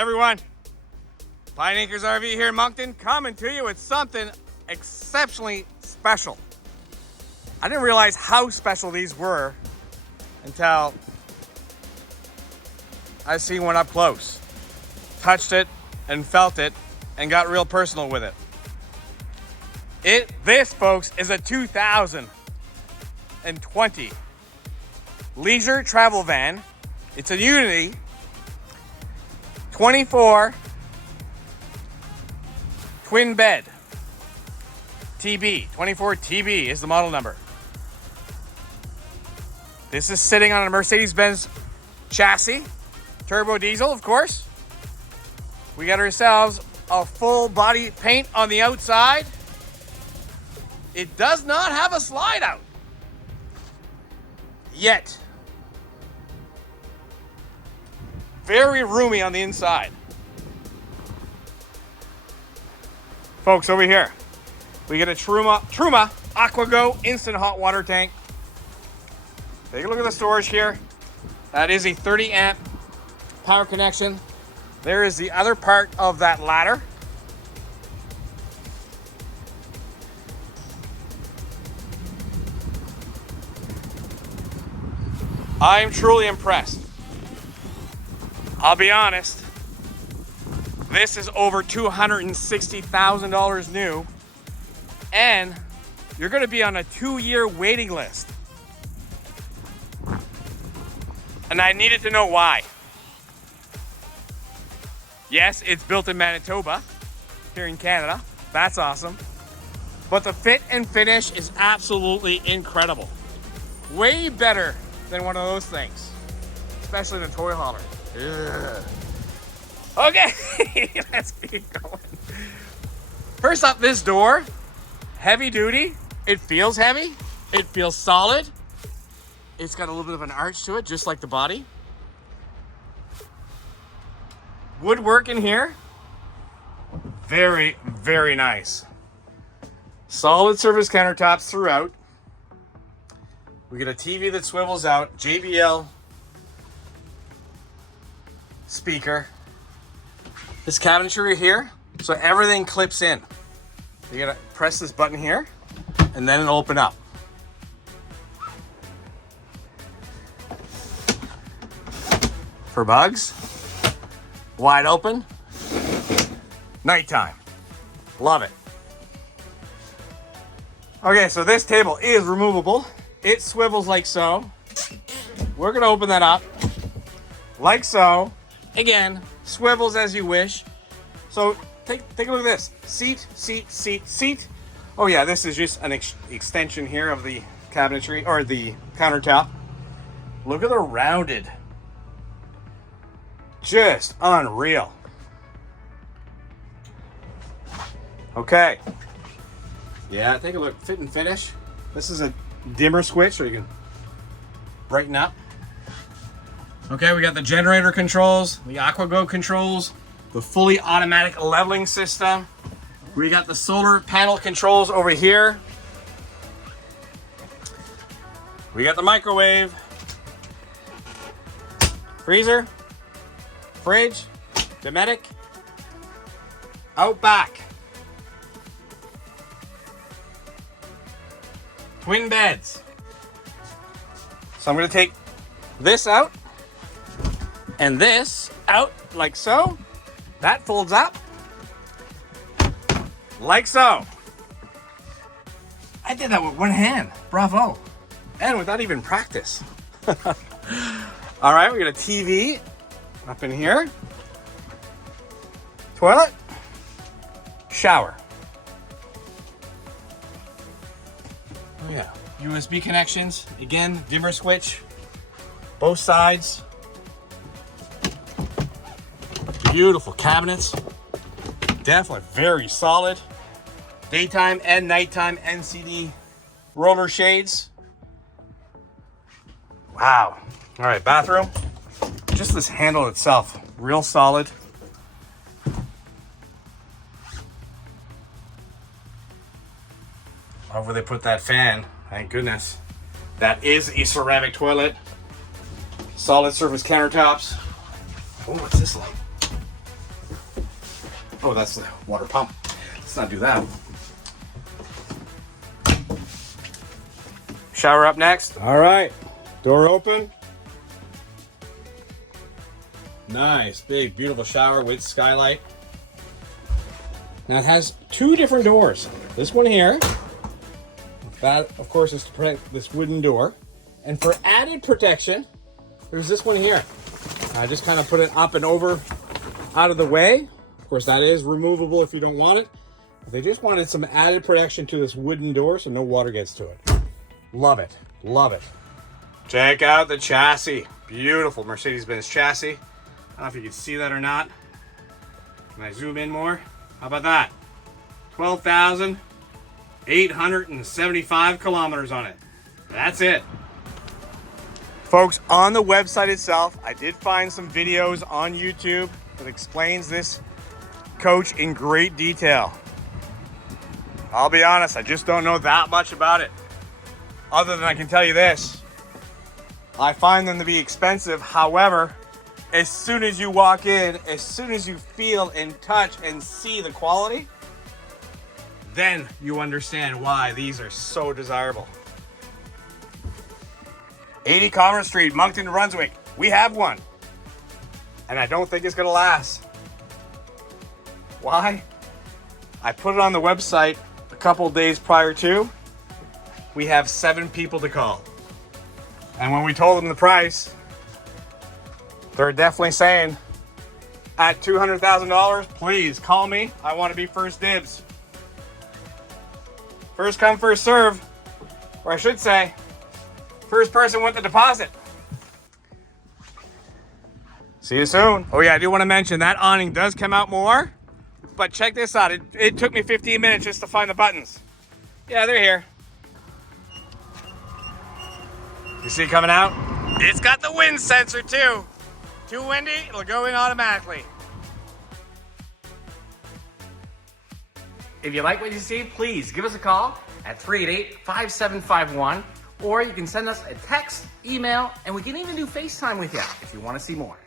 Everyone, Pine Acres RV here in Moncton, coming to you with something exceptionally special. I didn't realize how special these were until I seen one up close, touched it and felt it, and got real personal with it. This, folks, is a 2020 leisure travel van. It's a Unity 24 twin bed. TB, 24 TB is the model number. This is sitting on a Mercedes-Benz chassis, turbo diesel, of course. We got ourselves a full body paint on the outside. It does not have a slide out yet. Very roomy on the inside. Folks, over here, we get a Truma Aqua instant hot water tank. Take a look at the storage here. That is a 30 amp power connection. There is the other part of that ladder. I'm truly impressed. I'll be honest, this is over $260,000 new, and you're gonna be on a 2-year waiting list. And I needed to know why. Yes, it's built in Manitoba, here in Canada. That's awesome. But the fit and finish is absolutely incredible. Way better than one of those things, especially in a toy hauler. Ugh. Okay, let's keep going. First up, this door, heavy duty. It feels heavy. It feels solid. It's got a little bit of an arch to it, just like the body. Woodwork in here. Very, very nice. Solid surface countertops throughout. We get a TV that swivels out, JBL speaker. This cabinetry here, so everything clips in. You gotta press this button here, and then it'll open up. For bugs, wide open, nighttime. Love it. Okay, so this table is removable. It swivels like so. We're gonna open that up like so. Again, swivels as you wish. So take a look at this. Seat, seat, seat, seat. Oh yeah, this is just an extension here of the cabinetry or the countertop. Look at the rounded. Just unreal. Okay. Yeah, take a look. Fit and finish. This is a dimmer switch so you can brighten up. Okay, we got the generator controls, the Aqua controls, the fully automatic leveling system. We got the solar panel controls over here. We got the microwave, freezer, fridge, Dometic, out back. Twin beds. So I'm gonna take this out and this out like so. That folds up like so. I did that with one hand. Bravo. And without even practice. All right, we got a TV up in here. Toilet. Shower. Oh yeah. USB connections. Again, dimmer switch. Both sides. Beautiful cabinets. Definitely very solid. Daytime and nighttime NCD roller shades. Wow. All right, bathroom. Just this handle itself, real solid. Love where they put that fan. Thank goodness. That is a ceramic toilet. Solid surface countertops. Oh, what's this like? Oh, that's the water pump. Let's not do that. Shower up next. All right, door open. Nice, big, beautiful shower with skylight. Now it has two different doors. This one here, that of course is to protect this wooden door. And for added protection, there's this one here. I just kind of put it up and over out of the way. Of course, that is removable if you don't want it. But they just wanted some added protection to this wooden door so no water gets to it. Love it, love it. Check out the chassis. Beautiful Mercedes-Benz chassis. I don't know if you can see that or not. Can I zoom in more? How about that? 12,875 kilometers on it. That's it. Folks, on the website itself, I did find some videos on YouTube that explains this coach in great detail. I'll be honest, I just don't know that much about it. Other than I can tell you this, I find them to be expensive. However, as soon as you walk in, as soon as you feel and touch and see the quality, then you understand why these are so desirable. 80 Commerce Street, Moncton, New Brunswick. We have one. And I don't think it's gonna last. Why? I put it on the website a couple days prior to. We have 7 people to call. And when we told them the price, they're definitely saying, at $200,000, please call me. I want to be first dibs. First come, first serve. Or I should say, first person with the deposit. See you soon. Oh yeah, I do want to mention that awning does come out more. But check this out. It took me 15 minutes just to find the buttons. Yeah, they're here. You see it coming out? It's got the wind sensor too. Too windy, it'll go in automatically. If you like what you see, please give us a call at 388-5751, or you can send us a text, email, and we can even do FaceTime with you if you want to see more.